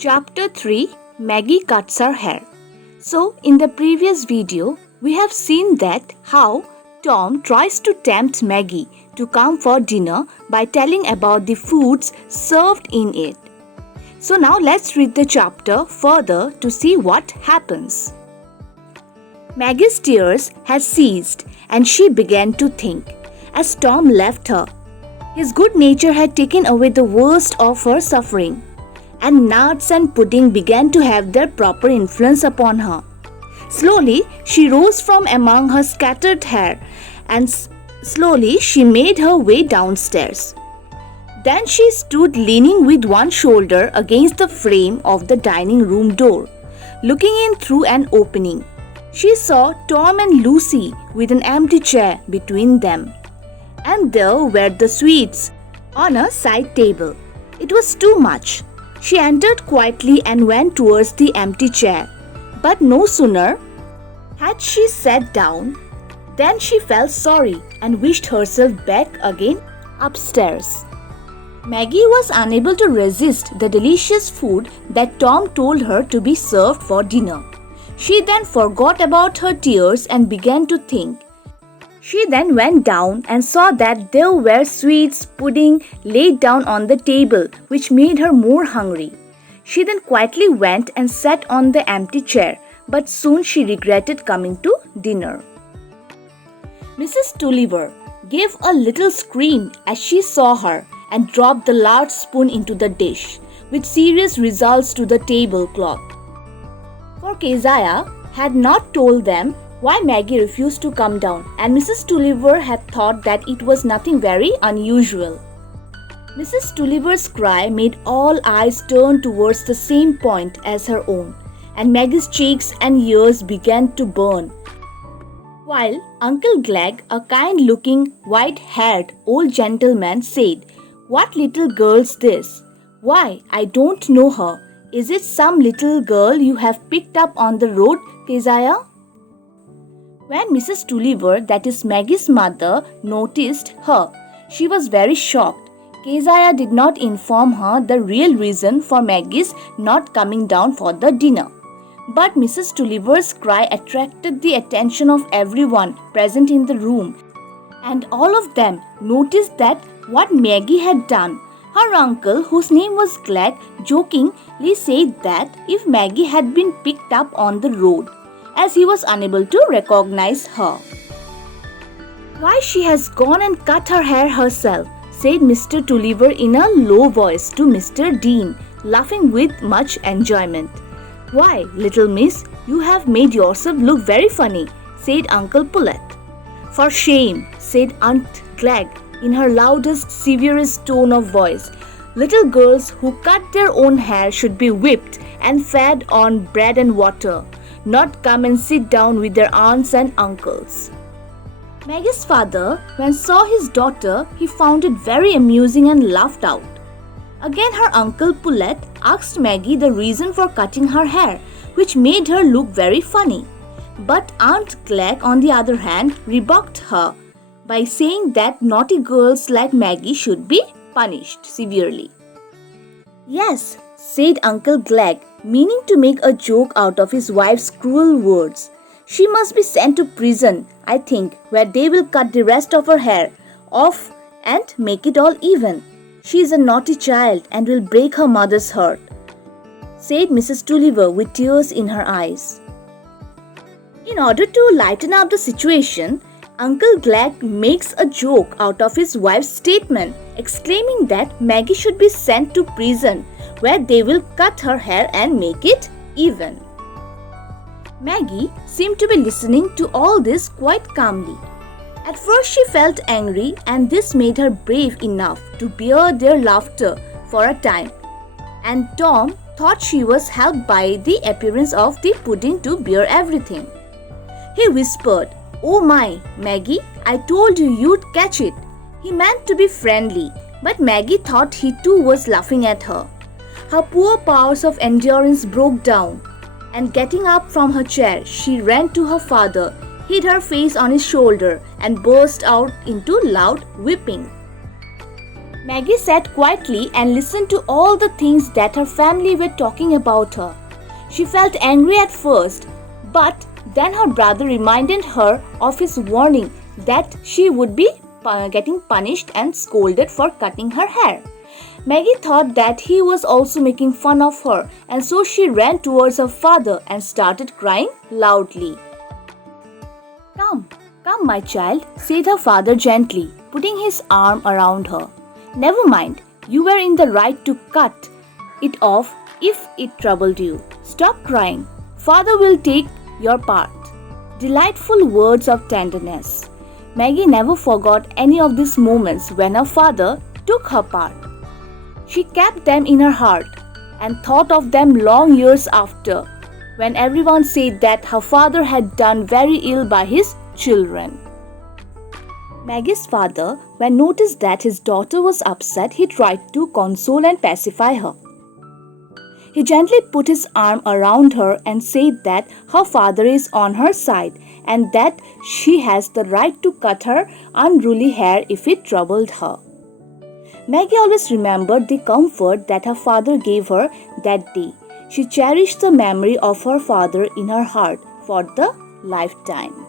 Chapter 3 Maggie cuts her hair. So, in the previous video, we have seen that how Tom tries to tempt Maggie to come for dinner by telling about the foods served in it. So now let's read the chapter further to see what happens. Maggie's tears had ceased and she began to think as Tom left her. His good nature had taken away the worst of her suffering, and nuts and pudding began to have their proper influence upon her. Slowly, she rose from among her scattered hair and slowly she made her way downstairs. Then she stood leaning with one shoulder against the frame of the dining room door, looking in through an opening. She saw Tom and Lucy with an empty chair between them. And there were the sweets on a side table. It was too much. She entered quietly and went towards the empty chair. But no sooner had she sat down than she felt sorry and wished herself back again upstairs. Maggie was unable to resist the delicious food that Tom told her to be served for dinner. She then forgot about her tears and began to think. She then went down and saw that there were sweets, pudding laid down on the table, which made her more hungry. She then quietly went and sat on the empty chair, but soon she regretted coming to dinner. Mrs. Tulliver gave a little scream as she saw her and dropped the large spoon into the dish, with serious results to the tablecloth. For Keziah had not told them why Maggie refused to come down, and Mrs. Tulliver had thought that it was nothing very unusual. Mrs. Tulliver's cry made all eyes turn towards the same point as her own, and Maggie's cheeks and ears began to burn. While Uncle Glegg, a kind-looking, white-haired old gentleman, said, "What little girl's this? Why, I don't know her. Is it some little girl you have picked up on the road, Keziah?" When Mrs. Tulliver, that is Maggie's mother, noticed her, she was very shocked. Keziah did not inform her the real reason for Maggie's not coming down for the dinner. But Mrs. Tulliver's cry attracted the attention of everyone present in the room, and all of them noticed that what Maggie had done. Her uncle, whose name was Glegg, jokingly said that if Maggie had been picked up on the road, as he was unable to recognize her. "Why, she has gone and cut her hair herself," said Mr. Tulliver in a low voice to Mr. Dean, laughing with much enjoyment. "Why, little miss, you have made yourself look very funny," said Uncle Pullet. "For shame," said Aunt Glegg in her loudest, severest tone of voice. "Little girls who cut their own hair should be whipped and fed on bread and water, not come and sit down with their aunts and uncles." Maggie's father, when saw his daughter, he found it very amusing and laughed out. Again her Uncle Pullet asked Maggie the reason for cutting her hair, which made her look very funny. But Aunt Glegg, on the other hand, rebuked her by saying that naughty girls like Maggie should be punished severely. "Yes," said Uncle Glegg, meaning to make a joke out of his wife's cruel words. "She must be sent to prison, I think, where they will cut the rest of her hair off and make it all even. She is a naughty child and will break her mother's heart," said Mrs. Tulliver with tears in her eyes. In order to lighten up the situation, Uncle Glegg makes a joke out of his wife's statement, exclaiming that Maggie should be sent to prison, where they will cut her hair and make it even. Maggie seemed to be listening to all this quite calmly. At first she felt angry, and this made her brave enough to bear their laughter for a time. And Tom thought she was helped by the appearance of the pudding to bear everything. He whispered, "Oh my, Maggie, I told you you'd catch it." He meant to be friendly, but Maggie thought he too was laughing at her. Her poor powers of endurance broke down, and getting up from her chair, she ran to her father, hid her face on his shoulder, and burst out into loud weeping. Maggie sat quietly and listened to all the things that her family were talking about her. She felt angry at first, but then her brother reminded her of his warning that she would be getting punished and scolded for cutting her hair. Maggie thought that he was also making fun of her, and so she ran towards her father and started crying loudly. Come, come, my child, said her father gently, putting his arm around her. Never mind, you were in the right to cut it off if it troubled you. Stop crying. Father will take your part. Delightful words of tenderness. Maggie never forgot any of these moments when her father took her part. She kept them in her heart and thought of them long years after, when everyone said that her father had done very ill by his children. Maggie's father, when noticed that his daughter was upset, he tried to console and pacify her. He gently put his arm around her and said that her father is on her side and that she has the right to cut her unruly hair if it troubled her. Maggie always remembered the comfort that her father gave her that day. She cherished the memory of her father in her heart for the lifetime.